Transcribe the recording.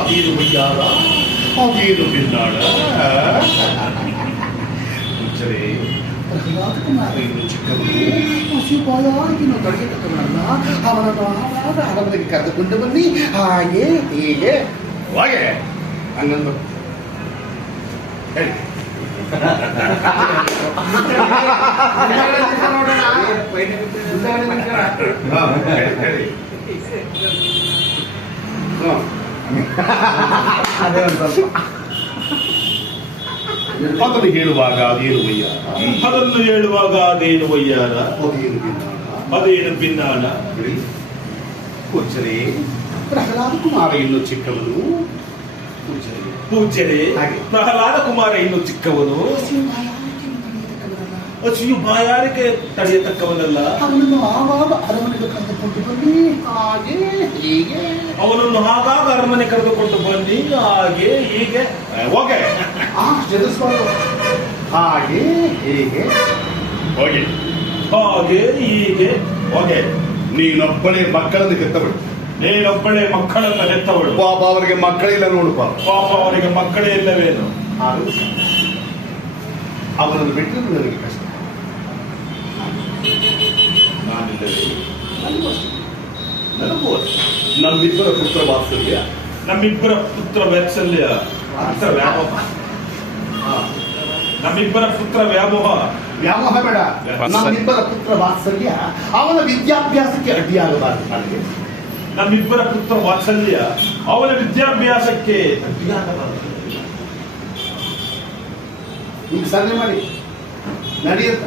ಅದೇನು ವಯ್ಯಾರ, ಅದೇನು ಬಿನ್ನಾಳ. ಹುಚ್ಚರೇ, ಪ್ರಹ್ಲಾದಕುಮಾರ ಇನ್ನು ಚಿಕ್ಕವನು, ಹಸಿಪಾಯಾಗಿನ ತಡೆಯತಕ್ಕವನಲ್ಲ. ಅವನನ್ನು ಆವಾಗ ಅರಮನೆಗೆ ಕರೆದುಕೊಂಡು ಬನ್ನಿ. ಹಾಗೆ ಹೀಗೆ ಹಾಗೆ ಹಂಗಂದು ಹೇಳಿ. ಅದನ್ನು ಹೇಳುವಾಗ ಅದೇನು ವಯ್ಯಾರ, ಅದನ್ನು ಹೇಳುವಾಗ ಅದೇನು ವಯ್ಯಾರ, ಅದೇನು ಬಿನ್ನಾಣ, ಅದೇನು ಭಿನ್ನಾಣ. ಪೂಜ್ಯರೇ, ಪ್ರಹ್ಲಾದ ಕುಮಾರ ಇನ್ನು ಚಿಕ್ಕವನು. ಪೂಜ್ಯರೇ, ಪ್ರಹ್ಲಾದ ಕುಮಾರ ಇನ್ನು ಚಿಕ್ಕವನು, ಹಸಿಯು ಬಾಯಾರಿಕೆ ತಡೆಯತಕ್ಕವನಲ್ಲ. ಅವನನ್ನು ಆವಾಗ ಅರಮನೆಗೆ ಕರೆದುಕೊಂಡು ಬನ್ನಿ. ಹಾಗೆ ಹೀಗೆ ಅವನನ್ನು ಆಗಾಗ ಅರಮನೆ ಕರೆದುಕೊಂಡು ಬನ್ನಿ. ಹಾಗೆ ಹೀಗೆ ಹೋಗೆ ಜನಿಸ್ಬಾರ್ದು. ಹಾಗೆ ಹೀಗೆ ಹೋಗಿ, ಹಾಗೆ ಹೀಗೆ ಹೋಗೆ. ನೀನೊಬ್ಬನೇ ಮಕ್ಕಳನ್ನು ಕೆತ್ತಬೇಡ. ನೀನೊಬ್ಬಳೇ ಮಕ್ಕಳನ್ನು ಹೆತ್ತವಳು. ಪಾಪ ಅವರಿಗೆ ಮಕ್ಕಳಿಲ್ಲ ನೋಡು. ಪಾಪ ಅವರಿಗೆ ಮಕ್ಕಳೇ ಇಲ್ಲವೇನು. ಅವನನ್ನು ಬಿಟ್ಟರೆ ನನಗೆ ಕಷ್ಟ. ನಾನಿಲ್ಲವೇ? ನನಗೂ ನಮ್ಮಿಬ್ಬರ ಪುತ್ರ ವಾತ್ಸಲ್ಯ, ನಮ್ಮಿಬ್ಬರ ಪುತ್ರ ವಾತ್ಸಲ್ಯ, ನಮ್ಮಿಬ್ಬರ ಪುತ್ರ ವ್ಯಾಮೋಹ. ವ್ಯಾಮೋಹ ಬೇಡ, ನಮ್ಮಿಬ್ಬರ ಪುತ್ರ ವಾತ್ಸಲ್ಯ ಅವನ ವಿದ್ಯಾಭ್ಯಾಸಕ್ಕೆ ಅಡ್ಡಿಯಾಗಬಾರದು. ನನಗೆ ನಮ್ಮಿಬ್ಬರ ಪುತ್ರ ವಾತ್ಸಲ್ಯ ಅವನ ವಿದ್ಯಾಭ್ಯಾಸಕ್ಕೆ ಅಡ್ಡಿಯಾಗಬಾರದು. ಈಗ ಸನ್ನೆ ಮಾಡಿ ನಡೆಯುತ್ತ.